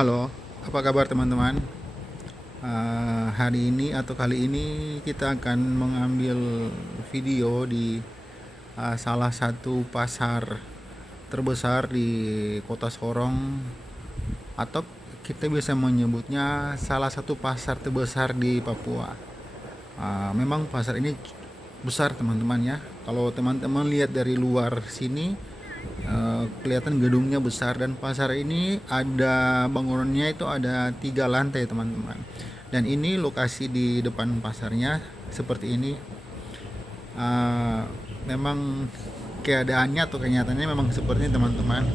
Halo, apa kabar teman-teman? Hari ini atau kali ini kita akan mengambil video di salah satu pasar terbesar di Kota Sorong, atau kita bisa menyebutnya salah satu pasar terbesar di Papua. Memang pasar ini besar teman-teman ya. Kalau teman-teman lihat dari luar sini, kelihatan gedungnya besar, dan pasar ini ada bangunannya itu ada 3 lantai teman-teman. Dan ini lokasi di depan pasarnya seperti ini. Uh, Memang keadaannya atau kenyataannya memang seperti ini teman-teman.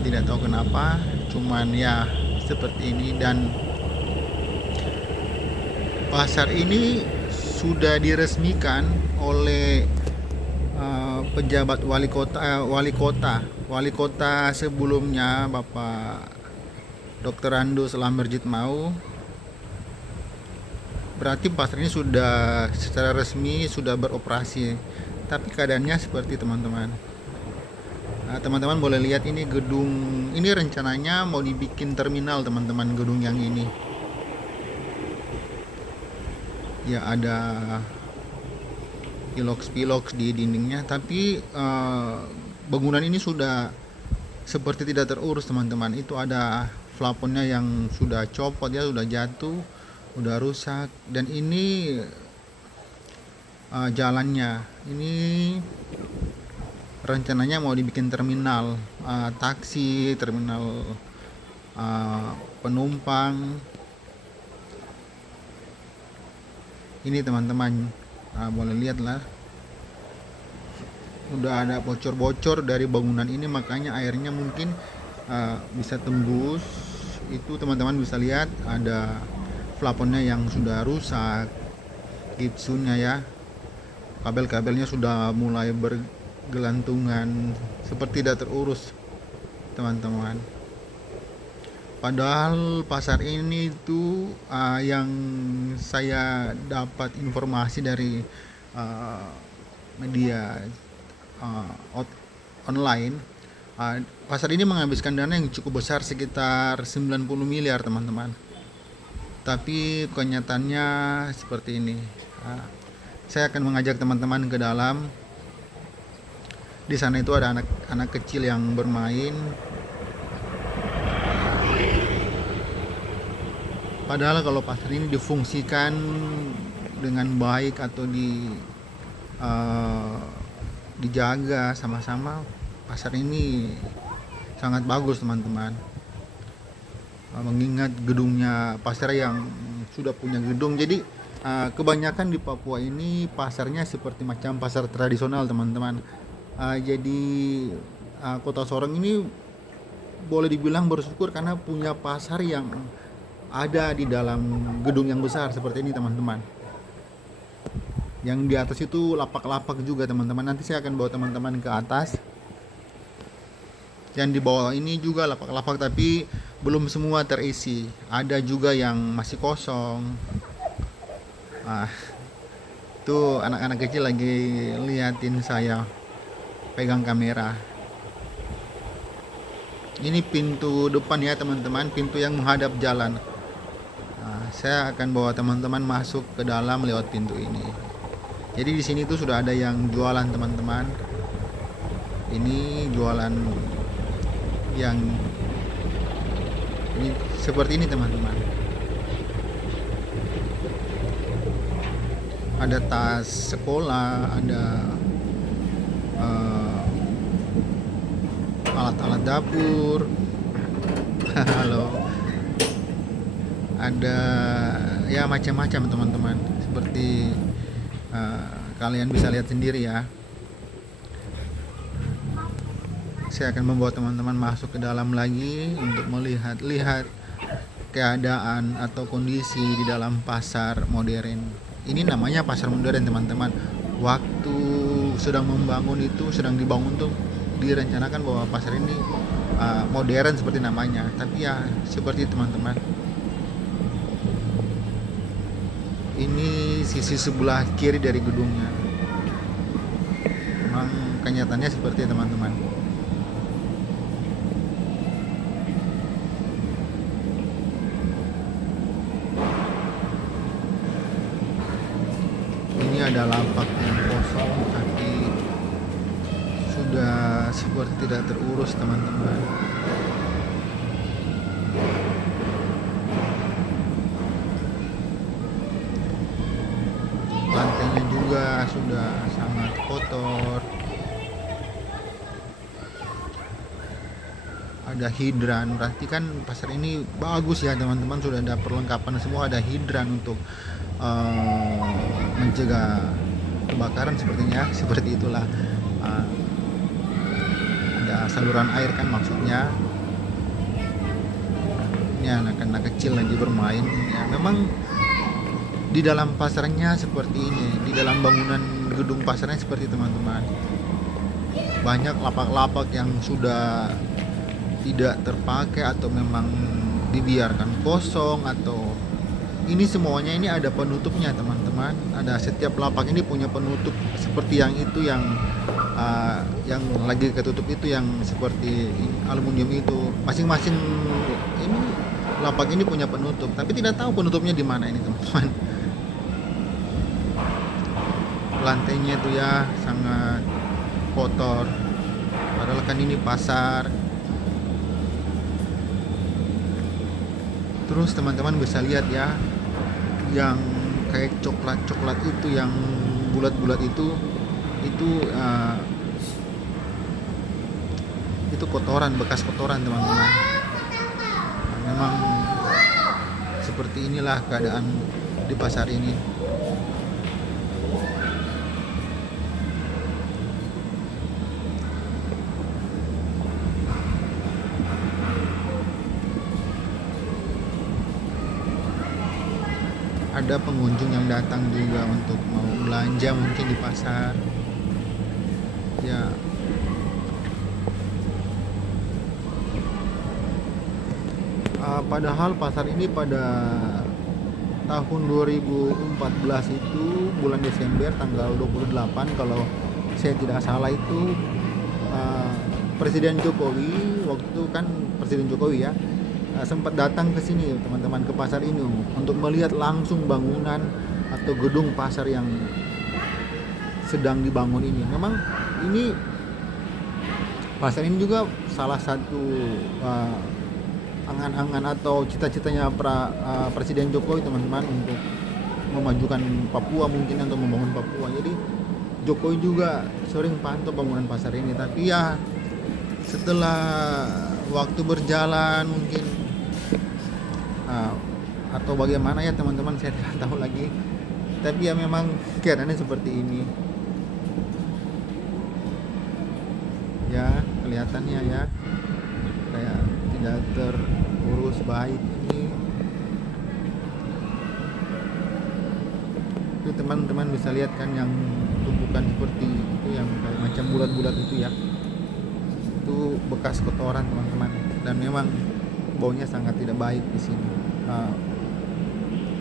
Tidak tahu kenapa, cuman ya seperti ini. Dan pasar ini sudah diresmikan oleh pejabat wali kota sebelumnya, Bapak Dr. Rando Selamerjit Mau. Berarti pasar ini sudah secara resmi sudah beroperasi, tapi keadaannya seperti teman-teman. Teman-teman boleh lihat ini gedung, ini rencananya mau dibikin terminal teman-teman, gedung yang ini ya. Ada piloks-piloks di dindingnya, tapi bangunan ini sudah seperti tidak terurus teman-teman. Itu ada plafonnya yang sudah copot ya, sudah jatuh, udah rusak. Dan ini jalannya ini rencananya mau dibikin terminal taksi, terminal penumpang. Ini teman-teman, boleh lihat lah, udah ada bocor-bocor dari bangunan ini, makanya airnya mungkin bisa tembus. Itu teman-teman bisa lihat ada plafonnya yang sudah rusak, gipsunnya ya, kabel-kabelnya sudah mulai bergelantungan, seperti tidak terurus teman-teman. Padahal pasar ini tuh yang saya dapat informasi dari media online, pasar ini menghabiskan dana yang cukup besar, sekitar 90 miliar teman-teman. Tapi kenyataannya seperti ini. Saya akan mengajak teman-teman ke dalam. Di sana itu ada anak-anak kecil yang bermain. Padahal kalau pasar ini difungsikan dengan baik atau dijaga sama-sama, pasar ini sangat bagus teman-teman. Mengingat gedungnya pasar yang sudah punya gedung, jadi kebanyakan di Papua ini pasarnya seperti macam pasar tradisional teman-teman. Jadi Kota Sorong ini boleh dibilang bersyukur karena punya pasar yang ada di dalam gedung yang besar seperti ini teman-teman. Yang di atas itu lapak-lapak juga teman-teman. Nanti saya akan bawa teman-teman ke atas. Yang di bawah ini juga lapak-lapak, tapi belum semua terisi. Ada juga yang masih kosong. Tuh anak-anak kecil lagi liatin saya pegang kamera. Ini pintu depan ya teman-teman, pintu yang menghadap jalan. Saya akan bawa teman-teman masuk ke dalam lewat pintu ini. Jadi di sini tuh sudah ada yang jualan teman-teman. Ini jualan yang ini seperti ini teman-teman. Ada tas sekolah, ada alat-alat dapur. Halo. Ada ya macam-macam teman-teman, seperti kalian bisa lihat sendiri ya. Saya akan membawa teman-teman masuk ke dalam lagi untuk melihat keadaan atau kondisi di dalam pasar modern. Ini namanya pasar modern teman-teman. Waktu sedang membangun itu, sedang dibangun tuh direncanakan bahwa pasar ini modern seperti namanya, tapi ya seperti teman-teman. Ini sisi sebelah kiri dari gedungnya. Memang kenyataannya seperti teman-teman. ada lapak yang kosong tapi sudah seperti tidak terurus teman-teman. Lantainya juga sudah sangat kotor. Ada hidran, berarti kan pasar ini bagus ya teman-teman, sudah ada perlengkapan semua, ada hidran untuk mencegah kebakaran sepertinya, seperti itulah. Ada saluran air kan maksudnya. Ini anak-anak kecil lagi bermain ya. Memang di dalam pasarnya seperti ini, di dalam bangunan gedung pasarnya seperti teman-teman, banyak lapak-lapak yang sudah tidak terpakai atau memang dibiarkan kosong, atau ini semuanya ini ada penutupnya teman-teman. Ada setiap lapak ini punya penutup seperti yang itu, yang lagi ketutup itu, yang seperti aluminium itu. Masing-masing ini lapak ini punya penutup, tapi tidak tahu penutupnya di mana ini teman-teman. Lantainya itu ya sangat kotor, padahal kan ini pasar. Terus teman-teman bisa lihat ya, yang kayak coklat-coklat itu, yang bulat-bulat itu kotoran, bekas kotoran teman-teman. Memang seperti inilah keadaan di pasar ini. Ada pengunjung yang datang juga untuk mau belanja mungkin di pasar ya. Padahal pasar ini pada tahun 2014 itu bulan Desember tanggal 28 kalau saya tidak salah itu, Presiden Jokowi, waktu itu kan Presiden Jokowi ya, sempat datang ke sini teman-teman, ke pasar ini untuk melihat langsung bangunan atau gedung pasar yang sedang dibangun ini. Memang ini pasar ini juga salah satu angan-angan atau cita-citanya Presiden Jokowi teman-teman, untuk memajukan Papua mungkin, atau membangun Papua. Jadi Jokowi juga sering pantau bangunan pasar ini, tapi ya setelah waktu berjalan mungkin atau bagaimana ya teman-teman, saya tidak tahu lagi, tapi ya memang keadaannya seperti ini ya, kelihatannya ya kayak tidak terurus baik ini. Itu teman-teman bisa lihat kan, yang tumpukan seperti itu, yang kayak macam bulat-bulat itu ya, itu bekas kotoran teman-teman, dan memang baunya sangat tidak baik di sini.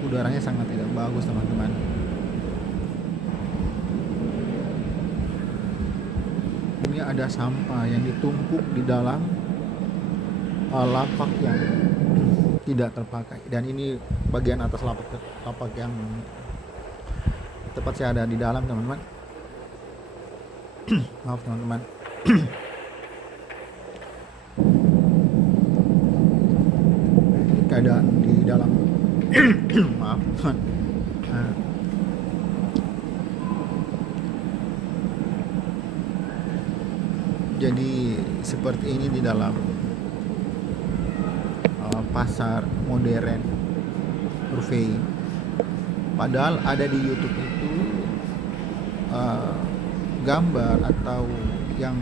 Udaranya sangat tidak bagus teman-teman. Ini ada sampah yang ditumpuk di dalam lapak yang tidak terpakai, dan ini bagian atas lapak yang tepat saya ada di dalam teman-teman. Maaf teman-teman. Keadaan di dalam maaf teman. Jadi seperti ini di dalam pasar modern Purvey. Padahal ada di YouTube itu gambar atau yang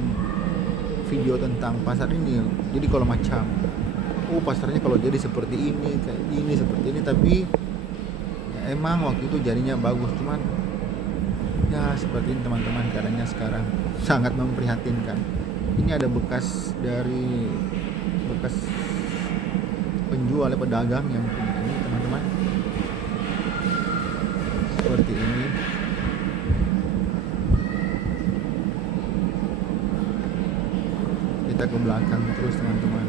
video tentang pasar ini. Jadi kalau macam pasarnya kalau jadi seperti ini, kayak ini, seperti ini, tapi ya emang waktu itu jadinya bagus, cuman ya seperti ini teman-teman, keadaannya sekarang sangat memprihatinkan. Ini ada bekas penjual, pedagang yang ini teman-teman, seperti ini. Kita ke belakang terus teman-teman.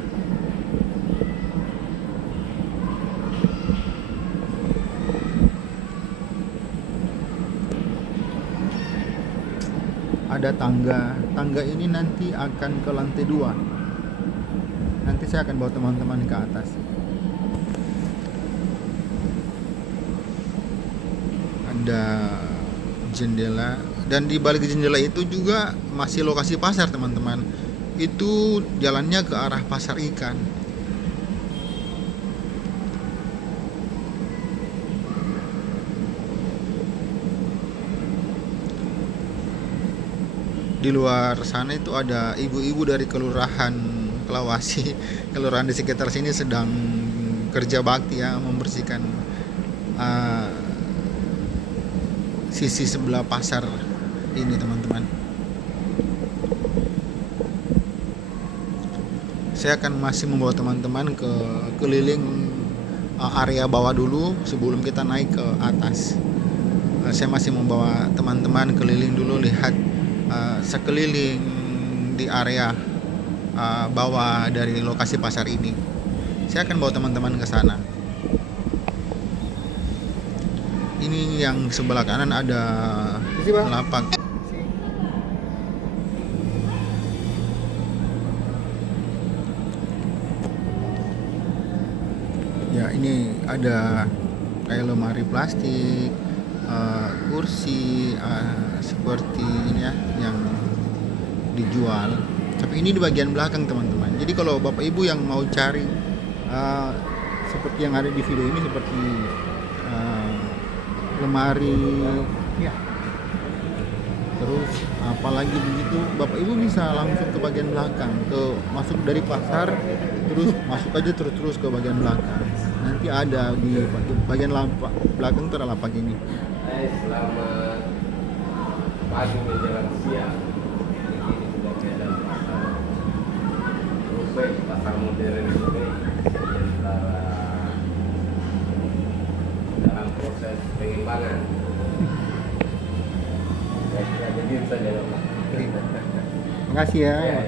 ada tangga ini nanti akan ke lantai 2. Nanti saya akan bawa teman-teman ke atas. Ada jendela, dan di balik jendela itu juga masih lokasi pasar, teman-teman. Itu jalannya ke arah pasar ikan. Di luar sana itu ada ibu-ibu dari kelurahan Kelawasi, kelurahan di sekitar sini sedang kerja bakti ya, membersihkan uh, sisi sebelah pasar ini, teman-teman. Saya akan masih membawa teman-teman ke keliling area bawah dulu sebelum kita naik ke atas. Saya masih membawa teman-teman keliling dulu, lihat sekeliling di area bawah dari lokasi pasar ini. Saya akan bawa teman-teman ke sana. Ini yang sebelah kanan ada lapak. Ya, ini ada kayak lemari plastik, kursi seperti ini ya yang dijual. Tapi ini di bagian belakang, teman-teman. Jadi kalau bapak ibu yang mau cari seperti yang ada di video ini, seperti lemari ya, terus apalagi begitu, bapak ibu bisa langsung ke bagian belakang, masuk dari pasar, terus masuk aja terus ke bagian belakang. Nanti ada di bagian belakang itu ada lapak ini. Selamat pagi menjelang siang. Ini sudah ada pasar Rusek, pasar modern ini antara dalam proses pengembangan. Ya, sudah jadi saja Pak. Makasih ya. Ya.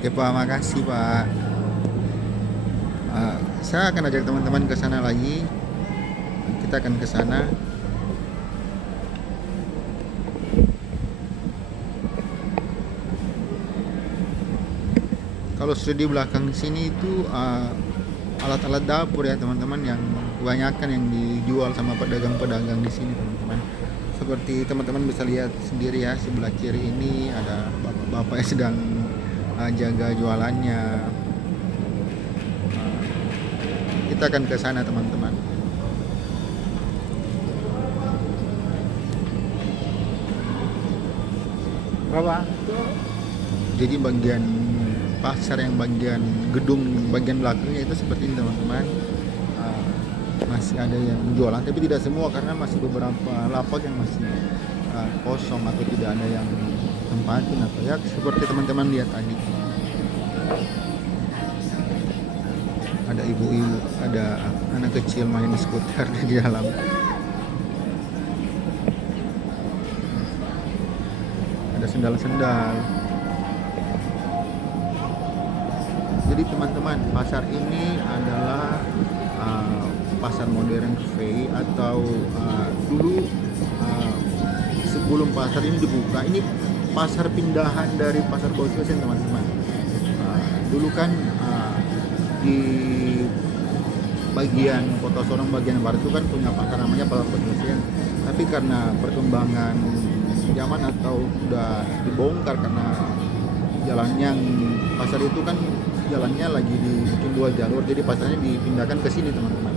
Oke Pak, makasih Pak. Saya akan ajak teman-teman ke sana lagi. Kita akan ke sana. Kalau sudah di belakang sini itu alat-alat dapur ya, teman-teman, yang kebanyakan yang dijual sama pedagang-pedagang di sini, teman-teman. Seperti teman-teman bisa lihat sendiri ya, sebelah kiri ini ada bapak-bapak yang sedang jaga jualannya. Kita akan ke sana, teman-teman. Berapa? Jadi bagian pasar yang bagian gedung bagian belakangnya itu seperti ini, teman-teman. Masih ada yang jualan, tapi tidak semua karena masih beberapa lapak yang masih kosong atau tidak ada yang tempatin, atau ya seperti teman-teman lihat tadi. Ada ibu-ibu, ada anak kecil main skuter di dalam. Ada sendal-sendal. Jadi teman-teman, pasar ini adalah pasar modern cafe, atau dulu sebelum pasar ini dibuka, ini pasar pindahan dari pasar Boswesen, teman-teman. Dulu kan di bagian Kota Sorong bagian barat itu kan punya pasar namanya Pasar Boswesen, tapi karena perkembangan zaman atau sudah dibongkar karena jalannya, pasar itu kan jalannya lagi dibikin 2 jalur, jadi pasarnya dipindahkan ke sini, teman-teman.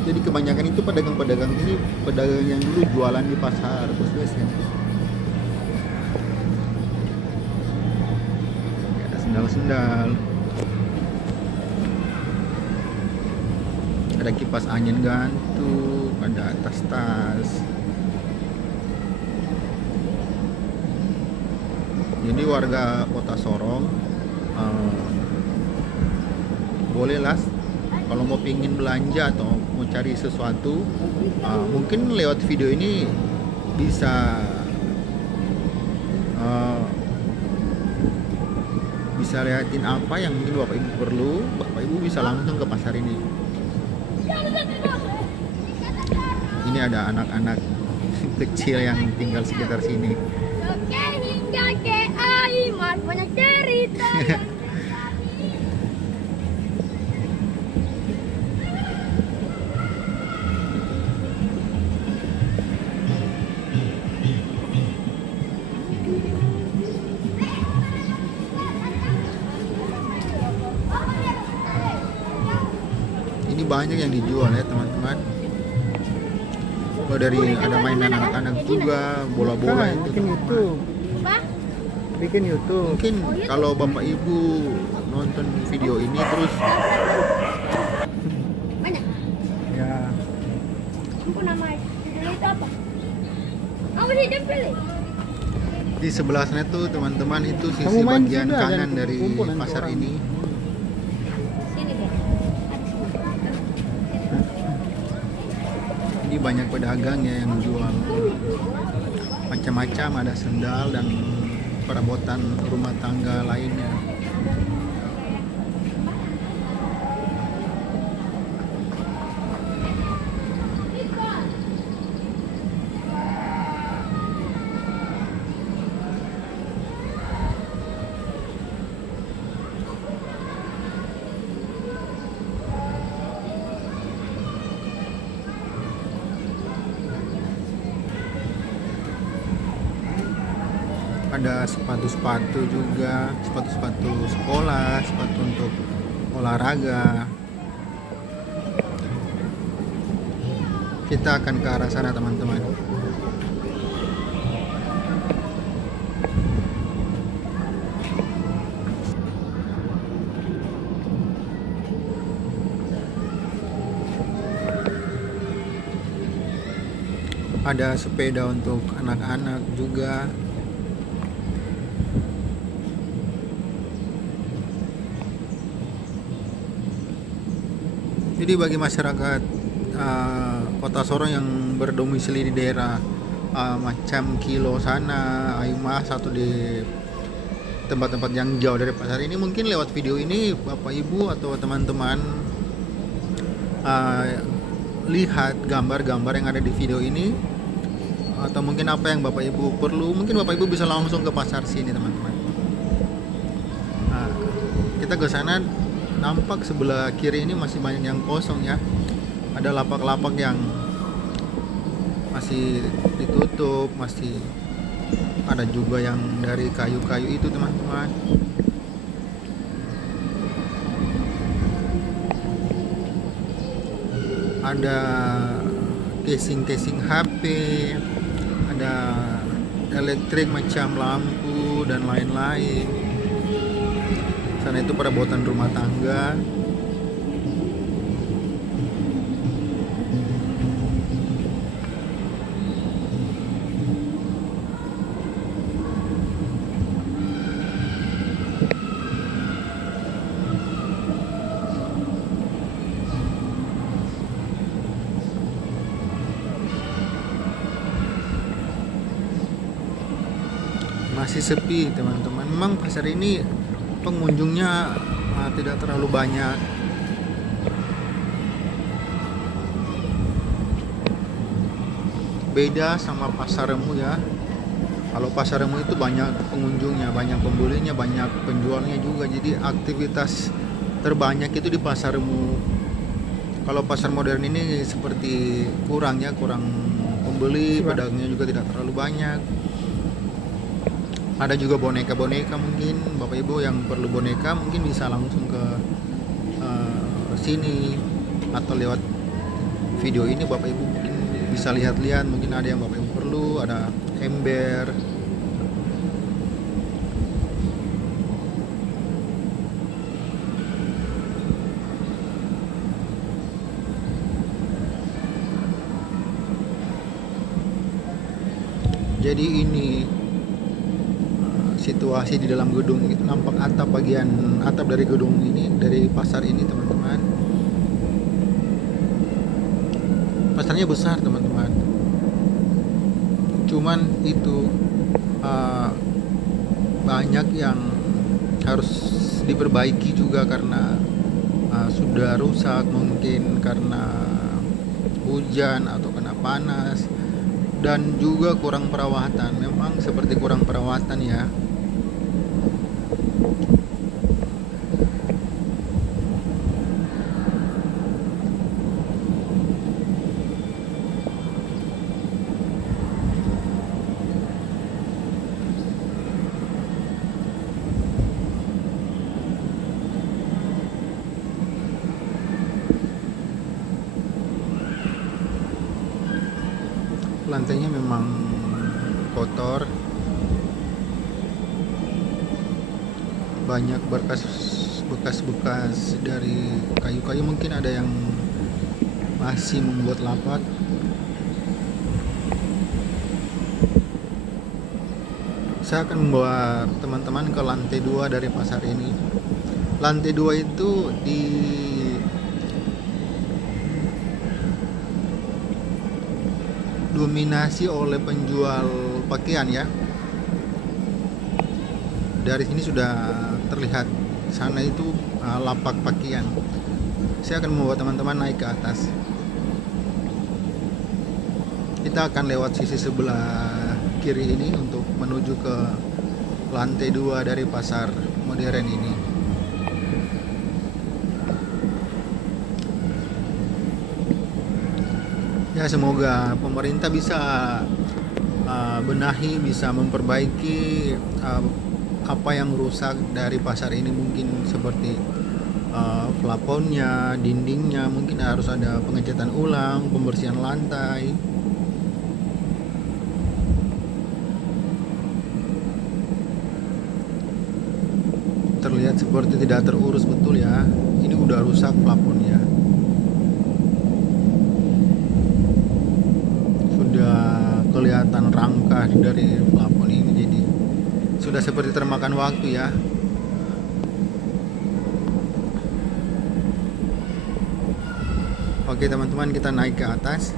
Jadi kebanyakan itu pedagang-pedagang ini pedagang yang dulu jualan di pasar Boswesen. Ada sendal-sendal, ada kipas angin gantung, ada tas-tas. Jadi warga Kota Sorong bolehlah kalau mau pingin belanja atau mau cari sesuatu, mungkin lewat video ini bisa lihatin apa yang mungkin Bapak Ibu perlu. Bapak Ibu bisa langsung ke pasar ini. Ini ada anak-anak kecil yang tinggal sekitar sini. Oke, hingga ke Aiman banyak cerita. Ini banyak yang dijual ya teman-teman. Oh, dari ada mainan anak-anak juga, bola-bola itu. Bikin YouTube. Apa? Bikin YouTube. Mungkin kalau bapak ibu nonton video ini terus Banyak. Ya. Ampun, nama judulnya itu apa? Apa sih dia pilih? di sebelah sana tuh teman-teman itu sisi Kamu main bagian juga, kanan dan dari kumpul nanti pasar orang. ini. Sini deh. Ini banyak pedagang ya yang jual macam-macam, ada sendal dan perabotan rumah tangga lainnya. Ada sepatu-sepatu juga, sepatu-sepatu sekolah, sepatu untuk olahraga. Kita akan ke arah sana teman-teman. Ada sepeda untuk anak-anak juga. Jadi bagi masyarakat Kota Sorong yang berdomisili di daerah macam Kilo sana, Ayu Mas atau di tempat-tempat yang jauh dari pasar ini, mungkin lewat video ini Bapak Ibu atau teman-teman lihat gambar-gambar yang ada di video ini, atau mungkin apa yang Bapak Ibu perlu, mungkin Bapak Ibu bisa langsung ke pasar sini teman-teman. Nah, kita ke sana. Nampak sebelah kiri ini masih banyak yang kosong ya. Ada lapak-lapak yang masih ditutup, masih ada juga yang dari kayu-kayu itu teman-teman. Ada casing-casing HP, ada elektrik macam lampu dan lain-lain. Sana itu perabotan rumah tangga. Masih sepi teman-teman. Memang pasar ini pengunjungnya tidak terlalu banyak. Beda sama pasar Remu ya. Kalau pasar Remu itu banyak pengunjungnya, banyak pembelinya, banyak penjualnya juga. Jadi aktivitas terbanyak itu di pasar Remu. Kalau pasar modern ini seperti kurang pembeli, pedagangnya juga tidak terlalu banyak. Ada juga boneka-boneka, mungkin Bapak Ibu yang perlu boneka mungkin bisa langsung ke sini, atau lewat video ini Bapak Ibu mungkin bisa lihat-lihat, mungkin ada yang Bapak Ibu perlu, ada ember. Jadi ini situasi di dalam gedung itu, nampak bagian atap dari gedung ini, dari pasar ini teman-teman. Pasarnya besar teman-teman, cuman itu banyak yang harus diperbaiki juga karena sudah rusak, mungkin karena hujan atau kena panas. dan juga kurang perawatan. Memang seperti kurang perawatan ya. Lantainya memang kotor, banyak bekas-bekas dari kayu-kayu, mungkin ada yang masih membuat lapak. Saya akan membawa teman-teman ke lantai 2 dari pasar ini. Lantai 2 itu didominasi oleh penjual pakaian ya. Dari sini sudah terlihat, sana itu lapak pakaian. Saya akan membawa teman-teman naik ke atas. Kita akan lewat sisi sebelah kiri ini untuk menuju ke lantai 2 dari pasar modern ini. Ya, semoga pemerintah bisa benahi, bisa memperbaiki apa yang rusak dari pasar ini. Mungkin seperti plafonnya, dindingnya, mungkin harus ada pengecatan ulang, pembersihan lantai. Terlihat seperti tidak terurus betul ya. Ini udah rusak plafonnya. Kelihatan rangka dari plafon ini, jadi sudah seperti termakan waktu ya. Oke teman-teman, kita naik ke atas.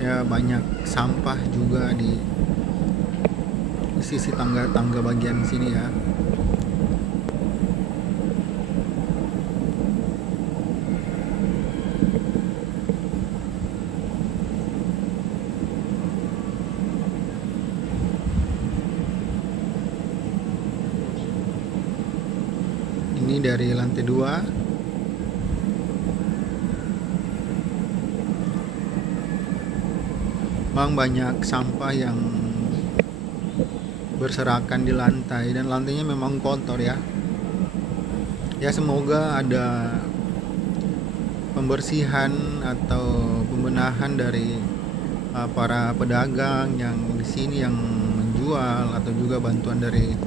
Ya, banyak sampah juga di sisi tangga-tangga bagian sini ya. Ini dari lantai 2. Bang, banyak sampah yang berserakan di lantai, dan lantainya memang kotor ya. Ya, semoga ada pembersihan atau pembenahan dari para pedagang yang di sini yang menjual, atau juga bantuan dari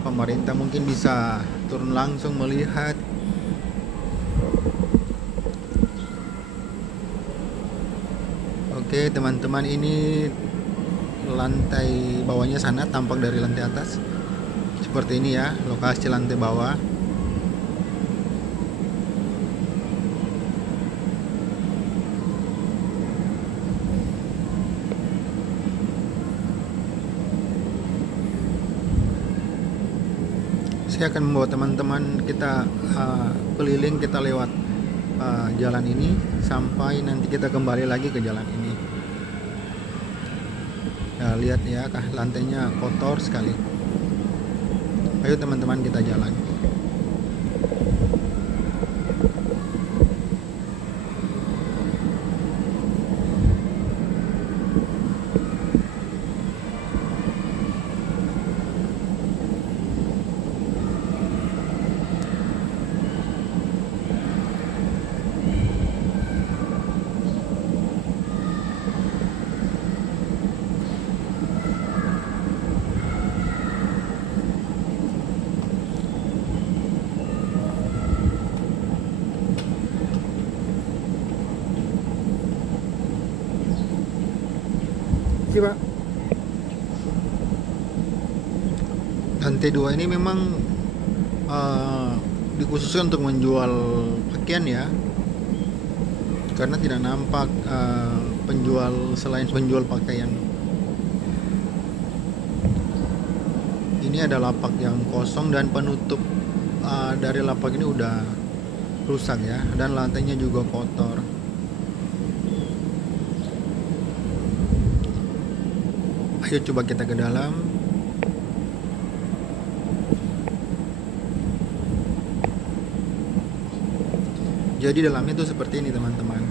pemerintah mungkin bisa turun langsung melihat. Oke teman-teman, ini lantai bawahnya sana tampak dari lantai atas seperti ini ya, lokasi lantai bawah. Saya akan membawa teman-teman kita keliling, kita lewat jalan ini sampai nanti kita kembali lagi ke jalan ini. Ya, lihat ya, lantainya kotor sekali. Ayo teman-teman, kita jalan. Pak. Lantai 2 ini memang dikhususkan untuk menjual pakaian ya, karena tidak nampak penjual selain penjual pakaian. Ini ada lapak yang kosong, dan penutup dari lapak ini udah rusak ya, dan lantainya juga kotor. Ayo coba kita ke dalam. Jadi dalamnya tuh seperti ini teman-teman.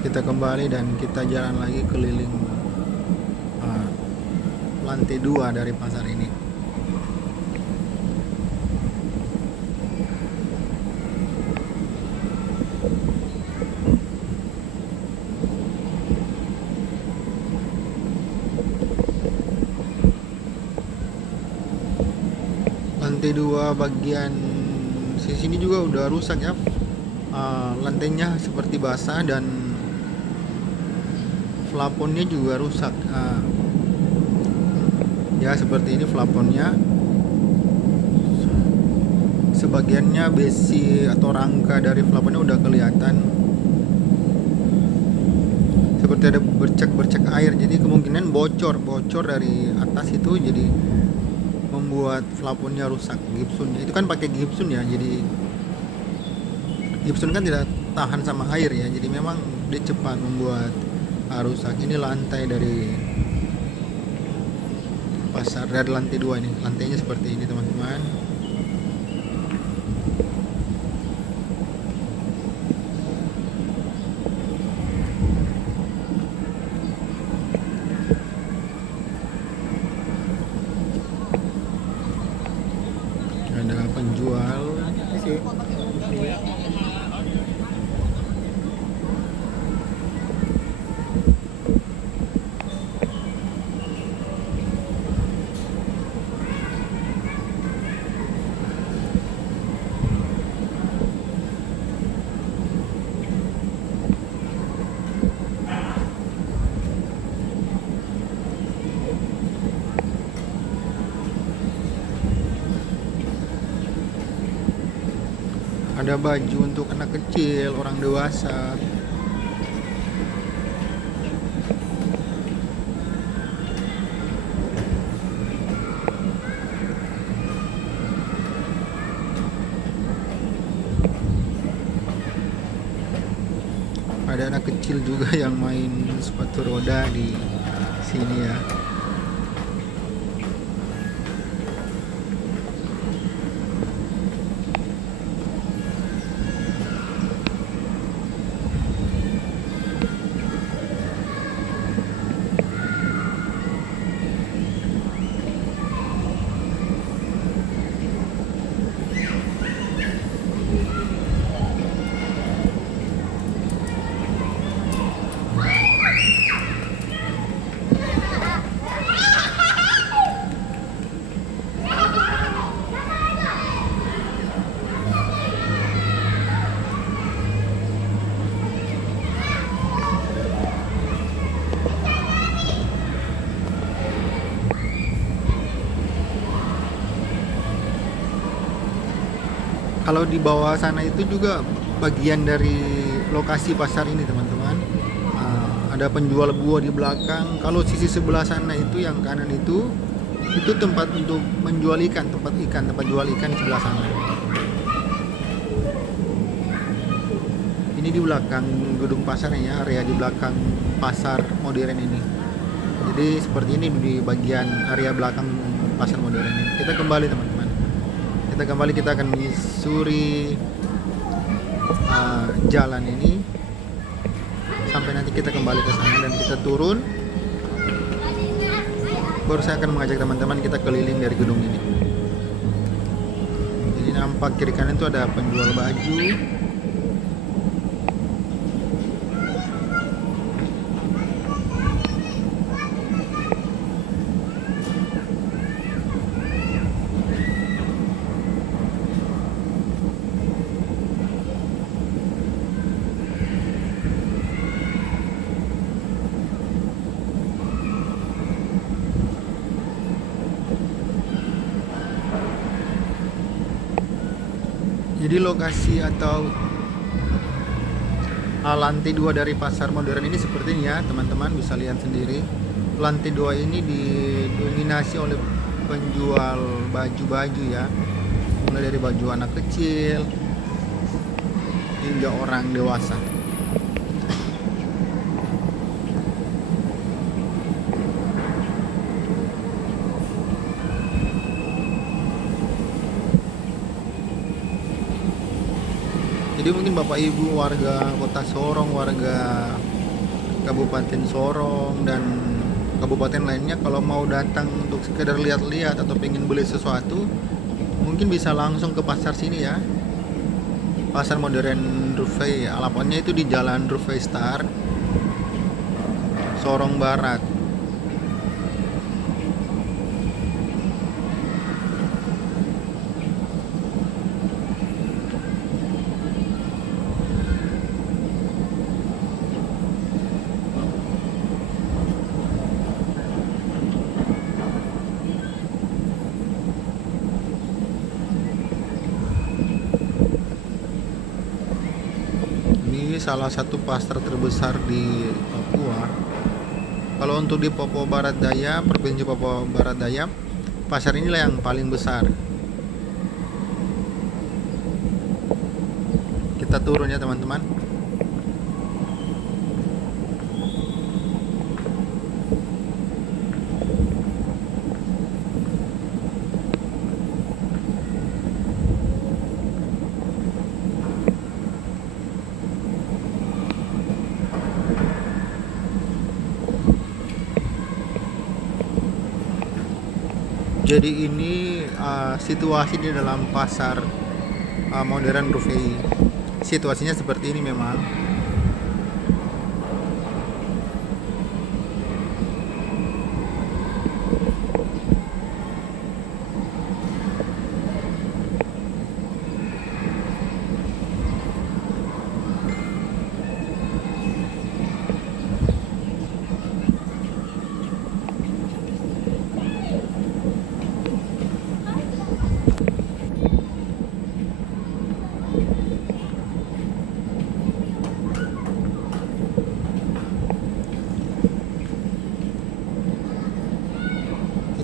Kita kembali dan kita jalan lagi keliling lantai 2 dari pasar ini. Lantai 2 bagian sini juga udah rusak ya. Lantainya seperti basah dan plafonnya juga rusak. Ya seperti ini plafonnya. Sebagiannya besi atau rangka dari plafonnya udah kelihatan. Seperti ada bercak-bercak air. Jadi kemungkinan bocor dari atas itu, jadi membuat plafonnya rusak. Gibsonnya itu kan pakai Gibson ya. Jadi Gibson kan tidak tahan sama air ya. Jadi memang dia cepat membuat rusak. Ini lantai dari pasar, dari lantai 2 ini. Lantainya seperti ini teman-teman. Ada penjual. Ada baju untuk anak kecil, orang dewasa. Ada anak kecil juga yang main sepatu roda di sini ya. Kalau di bawah sana itu juga bagian dari lokasi pasar ini teman-teman. Ada penjual buah di belakang. Kalau sisi sebelah sana itu yang kanan itu tempat untuk menjual ikan, tempat jual ikan di sebelah sana. Ini di belakang gedung pasarnya, area di belakang pasar modern ini. Jadi seperti ini di bagian area belakang pasar modern ini. Kita kembali teman-teman. Kita akan menyusuri jalan ini sampai nanti kita kembali ke sana dan kita turun. Baru saya akan mengajak teman-teman kita keliling dari gedung ini. Jadi nampak kiri kanan itu ada penjual baju. Jadi lokasi atau lantai 2 dari pasar modern ini seperti ini ya teman-teman, bisa lihat sendiri. Lantai 2 ini didominasi oleh penjual baju-baju ya, mulai dari baju anak kecil hingga orang dewasa. Jadi mungkin Bapak Ibu warga Kota Sorong, warga Kabupaten Sorong dan kabupaten lainnya, kalau mau datang untuk sekedar lihat-lihat atau pengen beli sesuatu, mungkin bisa langsung ke pasar sini ya. Pasar modern Rufai, alamatnya itu di Jalan Rufai Star, Sorong Barat. Ini salah satu pasar terbesar di Papua. Kalau untuk di Papua Barat Daya, Provinsi Papua Barat Daya, pasar inilah yang paling besar. Kita turun ya teman-teman. Jadi ini situasi di dalam pasar modern Rufai. Situasinya seperti ini memang.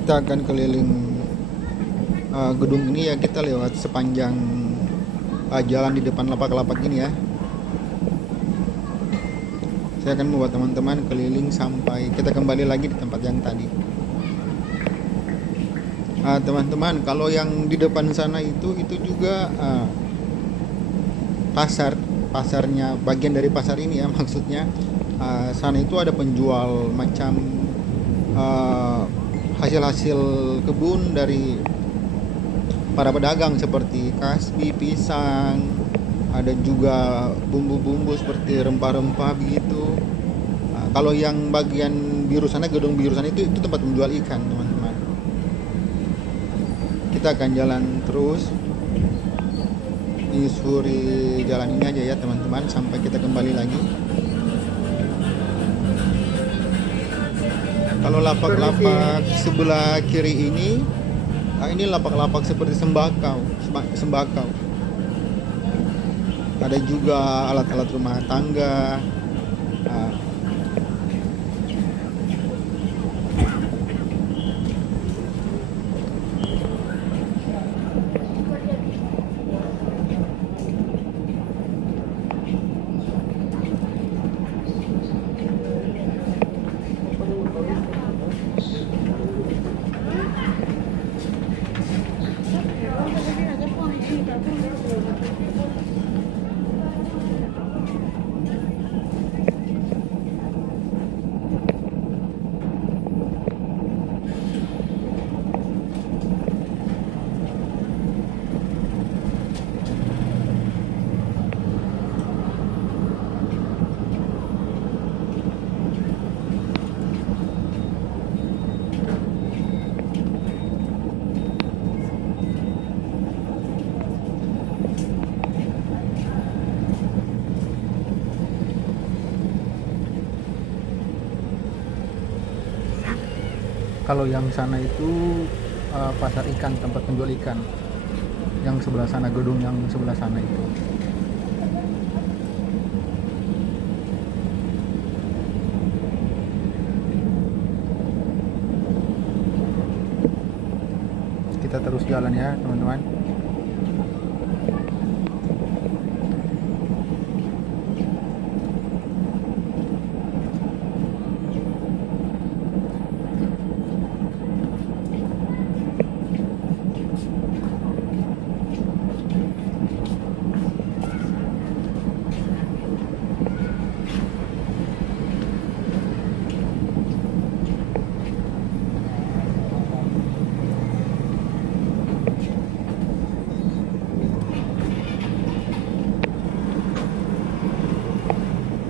Kita akan keliling gedung ini ya, kita lewat sepanjang jalan di depan lapak-lapak ini ya. Saya akan membuat teman-teman keliling sampai kita kembali lagi di tempat yang tadi. Teman-teman, kalau yang di depan sana itu juga pasarnya, bagian dari pasar ini ya, maksudnya sana itu ada penjual macam hasil-hasil kebun dari para pedagang seperti kasbi, pisang, ada juga bumbu-bumbu seperti rempah-rempah begitu. Kalau yang bagian biru sana, gedung biru sana itu tempat menjual ikan teman-teman. Kita akan jalan terus menyusuri jalan ini aja ya teman-teman, sampai kita kembali lagi. Kalau lapak-lapak sebelah kiri ini lapak-lapak seperti sembakau. Ada juga alat-alat rumah tangga. Kalau yang sana itu pasar ikan, tempat penjual ikan. yang sebelah sana, gedung yang sebelah sana itu. Kita terus jalan ya teman-teman.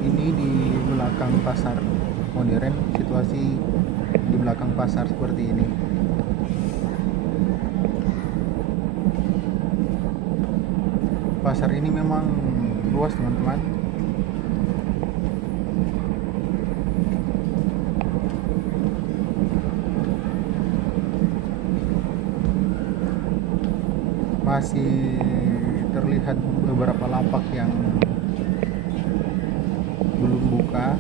Ini di belakang pasar modern, situasi di belakang pasar seperti ini. Pasar ini memang luas teman-teman. Masih terlihat beberapa lapak yang belum buka.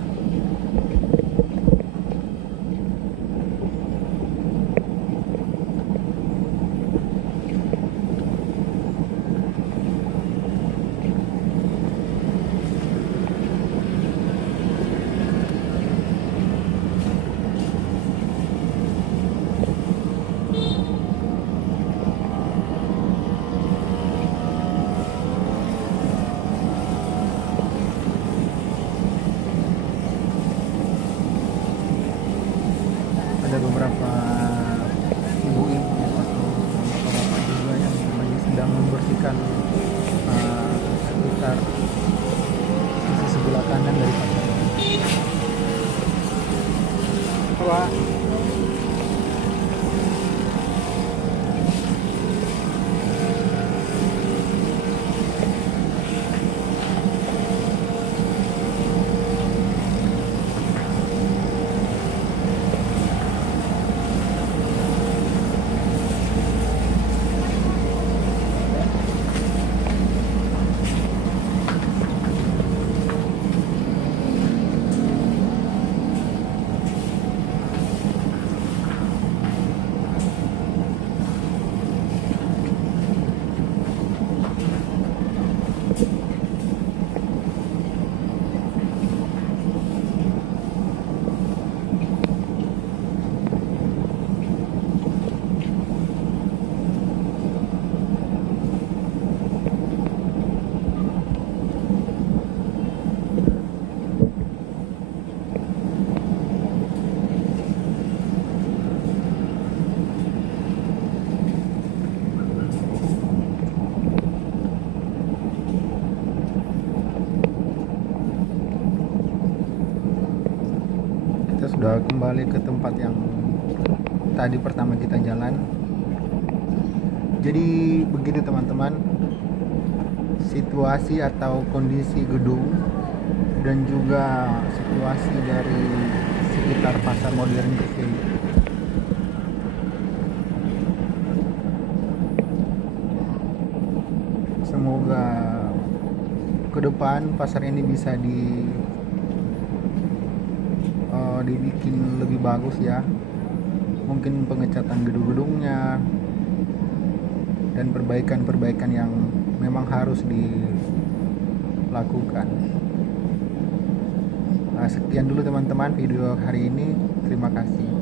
Ada beberapa ibu-ibu atau bapak-bapak juga yang lagi sedang membersihkan sekitar sisi sebelah kanan dari pasar ini. Apa? Kita sudah kembali ke tempat yang tadi pertama kita jalan. Jadi begitu teman-teman, situasi atau kondisi gedung dan juga situasi dari sekitar pasar modern Cafe. Semoga ke depan pasar ini bisa dibikin lebih bagus ya. Mungkin pengecatan gedung-gedungnya dan perbaikan-perbaikan yang memang harus dilakukan. Sekian dulu teman-teman video hari ini. Terima kasih.